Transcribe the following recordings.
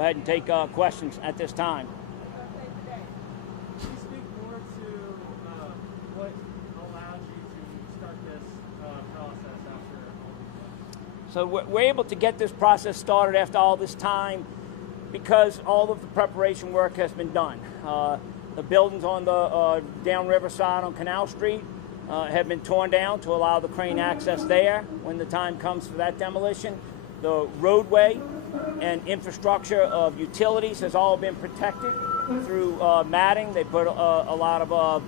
Go ahead and take questions at this time. Can you speak more to what allowed you to start this process after all this? So we're able to get this process started after all this time because all of the preparation work has been done. The buildings on the downriver side on Canal Street have been torn down to allow the crane access there when the time comes for that demolition. The roadway and infrastructure of utilities has all been protected through matting. They put a lot of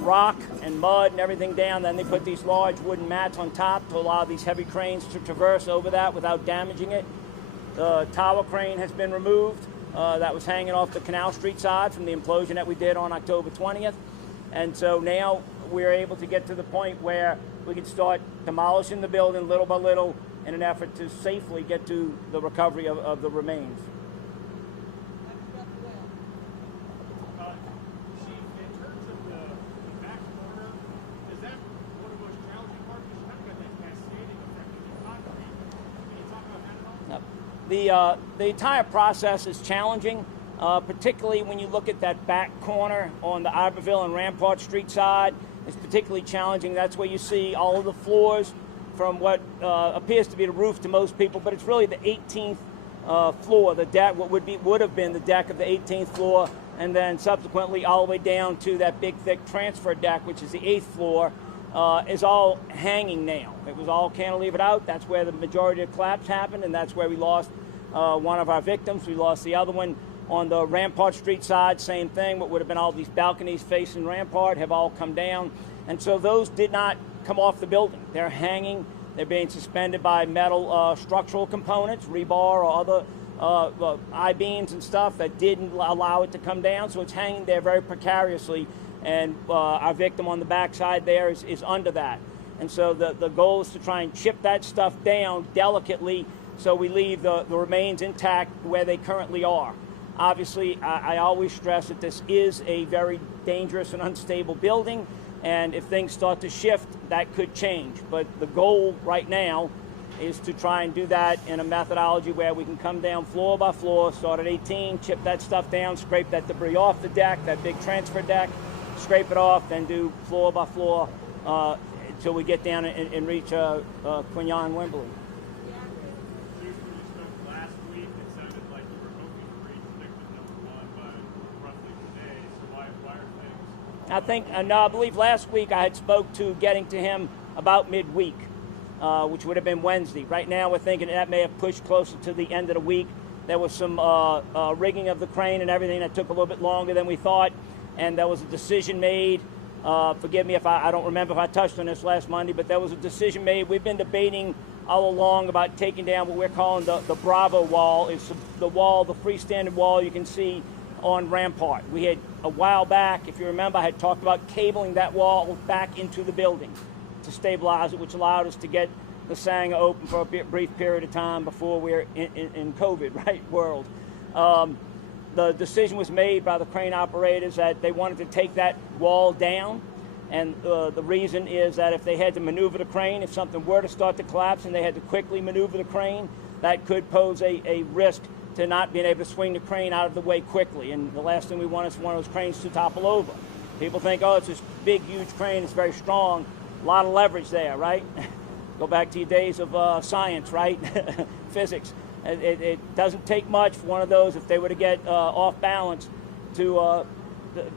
rock and mud and everything down. Then they put these large wooden mats on top to allow these heavy cranes to traverse over that without damaging it. The tower crane has been removed. That was hanging off the Canal Street side from the implosion that we did on October 20th. And so now we're able to get to the point where we can start demolishing the building little by little in an effort to safely get to the recovery of the remains. Chief, in terms of the back corner, is that one of the most challenging parts? Because you haven't got that cascading effect of the concrete. Can you talk about that at all? The entire process is challenging, particularly when you look at that back corner on the Iberville and Rampart Street side. It's particularly challenging. That's where you see all of the floors from what appears to be the roof to most people, but it's really the 18th floor, the deck, what would have been the deck of the 18th floor, and then subsequently all the way down to that big thick transfer deck, which is the 8th floor, is all hanging now. It was all cantilevered out. That's where the majority of the collapse happened, and that's where we lost one of our victims. We lost the other one on the Rampart Street side, same thing. What would have been all these balconies facing Rampart have all come down, and so those did not come off the building. They're hanging. They're being suspended by metal structural components, rebar or other I-beams and stuff that didn't allow it to come down. So it's hanging there very precariously, and our victim on the backside there is under that. And so the goal is to try and chip that stuff down delicately so we leave the remains intact where they currently are. Obviously, I always stress that this is a very dangerous and unstable building, and if things start to shift, that could change. But the goal right now is to try and do that in a methodology where we can come down floor by floor, start at 18, chip that stuff down, scrape that debris off the deck, that big transfer deck, scrape it off, then do floor by floor until we get down and reach Quignon Wimberley. Last week, it sounded like you were hoping to reach victim number 1 by roughly today. So why are things? I believe last week I had spoke to getting to him about midweek, which would have been Wednesday. Right now we're thinking that may have pushed closer to the end of the week. There was some rigging of the crane and everything that took a little bit longer than we thought, and there was a decision made. Forgive me if I don't remember if I touched on this last Monday, but there was a decision made. We've been debating all along about taking down what we're calling the Bravo wall. It's the wall, the freestanding wall you can see on Rampart. We had a while back, if you remember, I had talked about cabling that wall back into the building to stabilize it, which allowed us to get the Sanger open for a brief period of time before we were in COVID, right, world. The decision was made by the crane operators that they wanted to take that wall down, and the reason is that if they had to maneuver the crane, if something were to start to collapse and they had to quickly maneuver the crane, that could pose a risk to not being able to swing the crane out of the way quickly. And the last thing we want is one of those cranes to topple over. People think, oh, it's this big, huge crane, it's very strong, a lot of leverage there, right? Go back to your days of science, right? Physics. It doesn't take much for one of those, if they were to get off balance, to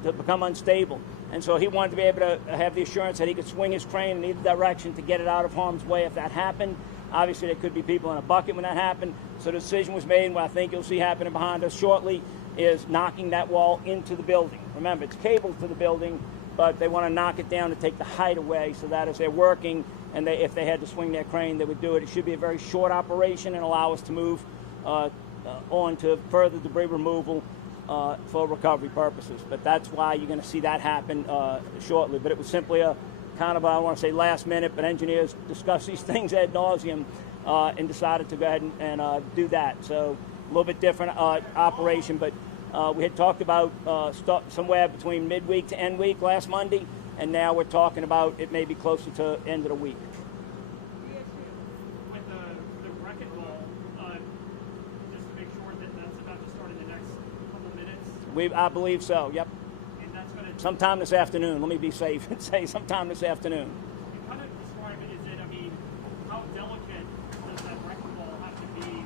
become unstable. And so he wanted to be able to have the assurance that he could swing his crane in either direction to get it out of harm's way if that happened. Obviously, there could be people in a bucket when that happened. So the decision was made, and what I think you'll see happening behind us shortly is knocking that wall into the building. Remember, it's cabled to the building, but they want to knock it down to take the height away so that as they're working, and if they had to swing their crane, they would do it. It should be a very short operation and allow us to move on to further debris removal for recovery purposes. But that's why you're going to see that happen shortly. But it was simply a kind of, I don't want to say last minute, but engineers discuss these things ad nauseum and decided to go ahead and do that. So a little bit different operation, but we had talked about somewhere between midweek to end week last Monday, and now we're talking about it may be closer to end of the week. With the bracket wall, just to make sure that that's I believe so. Yep. And that's going to Sometime this afternoon. Let me be safe and say sometime this afternoon. kind of describe it. Is it? I mean, how delicate does that wrecking ball have to be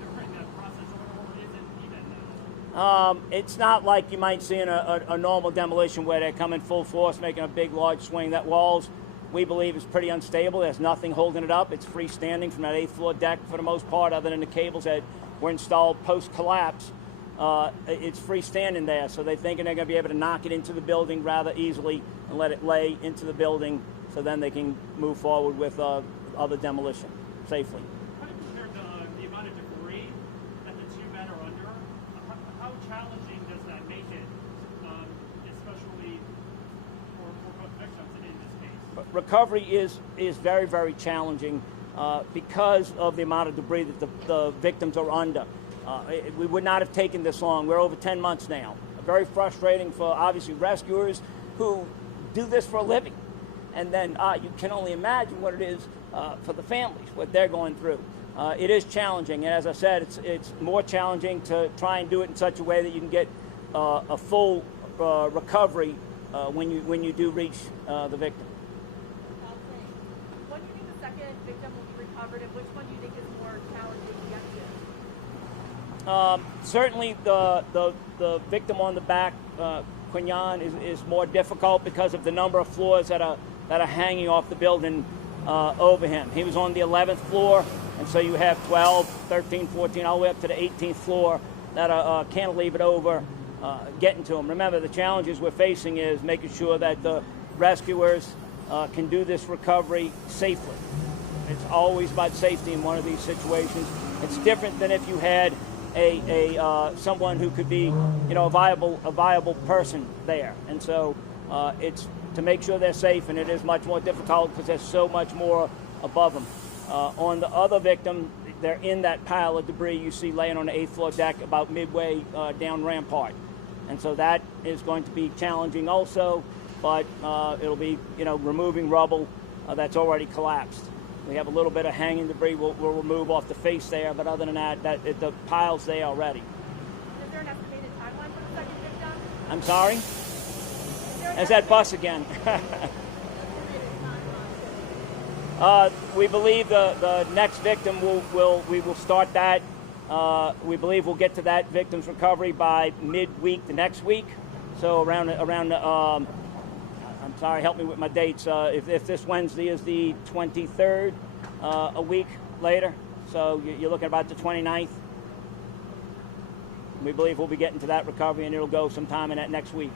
during that process, or is it even? It's not like you might see in a normal demolition where they come in full force, making a big, large swing. That walls, we believe, is pretty unstable. There's nothing holding it up. It's freestanding from that 8th floor deck for the most part, other than the cables that were installed post-collapse. It's freestanding there, so they're thinking they're going to be able to knock it into the building rather easily and let it lay into the building, so then they can move forward with other demolition safely. Kind of compared to the amount of debris that the two men are under, how challenging does that make it, especially for both victims in this case? Recovery is very, very challenging because of the amount of debris that the victims are under. We would not have taken this long. We're over 10 months now. Very frustrating for, obviously, rescuers who do this for a living. And then you can only imagine what it is for the families, what they're going through. It is challenging, and as I said, it's more challenging to try and do it in such a way that you can get a full recovery when you do reach the victim. When do you think the second victim will be recovered, and which one do you think is more challenging to get to? Certainly the victim on the back, Quignon, is more difficult because of the number of floors that are hanging off the building over him. He was on the 11th floor, and so you have 12, 13, 14, all the way up to the 18th floor that are cantilevered over, getting to him. Remember, the challenges we're facing is making sure that the rescuers can do this recovery safely. It's always about safety in one of these situations. It's different than if you had someone who could be, a viable person there, and so it's to make sure they're safe, and it is much more difficult because there's so much more above them. On the other victim, they're in that pile of debris you see laying on the 8th floor deck about midway down Rampart, and so that is going to be challenging also, but it'll be removing rubble that's already collapsed. We have a little bit of hanging debris we'll remove off the face there, but other than that, the pile's there already. Is there an estimated timeline for the second victim? I'm sorry? There's that bus again. We believe the next victim we will start that. We believe we'll get to that victim's recovery by midweek the next week. So around I'm sorry, help me with my dates. If this Wednesday is the 23rd, a week later, so you're looking at about the 29th. We believe we'll be getting to that recovery, and it'll go sometime in that next week.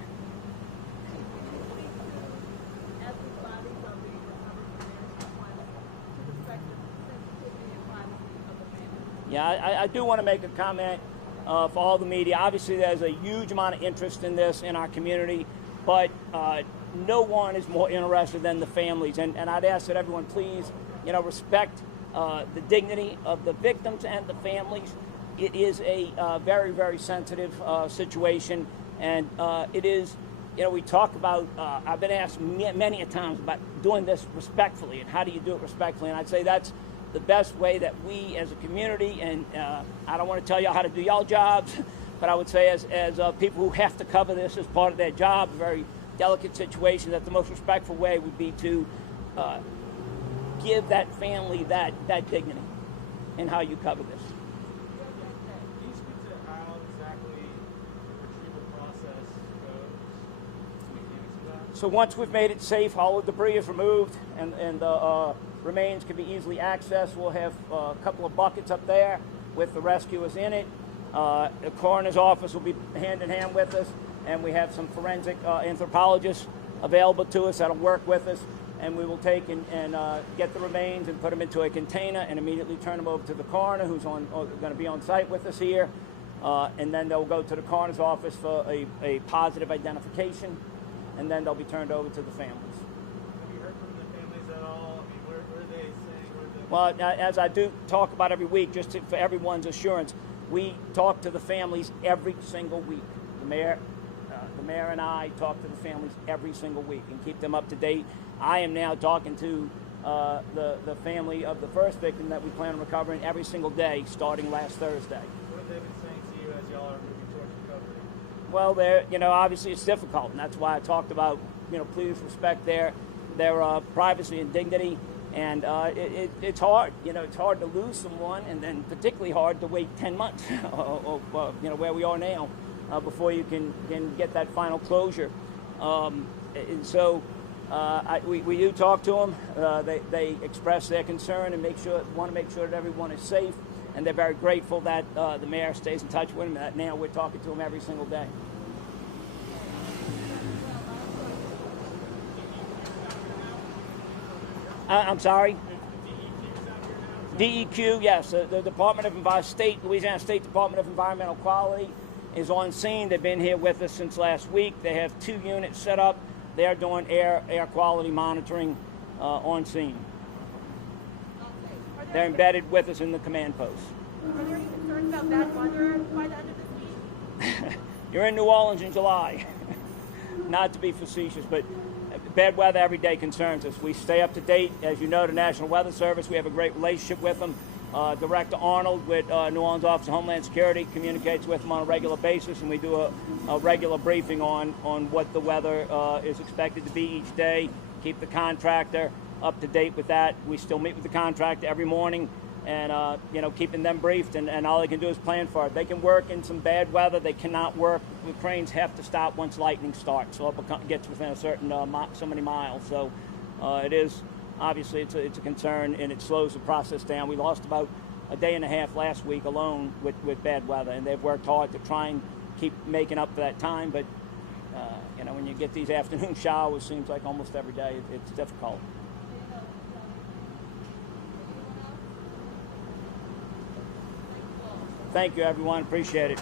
Yeah, I do want to make a comment for all the media. Obviously, there's a huge amount of interest in this in our community, but no one is more interested than the families. And I'd ask that everyone please, respect the dignity of the victims and the families. It is a very, very sensitive situation, and it is, we talk about, I've been asked many a times about doing this respectfully, and how do you do it respectfully, and I'd say that's the best way that we as a community, and I don't want to tell y'all how to do y'all jobs, but I would say as people who have to cover this as part of their job, a very delicate situation, that the most respectful way would be to give that family that dignity in how you cover this. Can you speak to how exactly the retrieval process goes? Mechanics of that? So once we've made it safe, all the debris is removed, and the remains can be easily accessed. We'll have a couple of buckets up there with the rescuers in it. The coroner's office will be hand in hand with us, and we have some forensic anthropologists available to us that'll work with us, and we will take and get the remains and put them into a container and immediately turn them over to the coroner, who's going to be on site with us here, and then they'll go to the coroner's office for a positive identification, and then they'll be turned over to the families. Have you heard from the families at all? I mean, where are they saying? Well, as I do talk about every week, for everyone's assurance, we talk to the families every single week. The mayor and I talk to the families every single week and keep them up to date. I am now talking to the family of the first victim that we plan on recovering every single day starting last Thursday. What have they been saying to you as y'all are moving towards recovery? Well, obviously it's difficult, and that's why I talked about, please respect their privacy and dignity. And it's hard. It's hard to lose someone, and then particularly hard to wait 10 months, where we are now, before you can get that final closure. And so we do talk to them. They express their concern and want to make sure that everyone is safe. And they're very grateful that the mayor stays in touch with them. That now we're talking to them every single day. I'm sorry? DEQ, yes. The Department of Louisiana State Department of Environmental Quality is on scene. They've been here with us since last week. They have 2 units set up. They're doing air quality monitoring on scene. They're embedded with us in the command post. Are there any concerns about bad weather by the end of this week? You're in New Orleans in July. Not to be facetious, but bad weather every day concerns us. We stay up to date. As you know, the National Weather Service, we have a great relationship with them. Director Arnold with New Orleans Office of Homeland Security communicates with them on a regular basis, and we do a regular briefing on what the weather is expected to be each day. Keep the contractor up to date with that. We still meet with the contractor every morning, and keeping them briefed, and all they can do is plan for it. They can work in some bad weather. They cannot work. The cranes have to stop once lightning starts, so it gets within a certain so many miles. So it is obviously it's a concern, and it slows the process down. We lost about a day and a half last week alone with bad weather, and they've worked hard to try and keep making up for that time. But when you get these afternoon showers, seems like almost every day, it's difficult. Thank you, everyone. Appreciate it.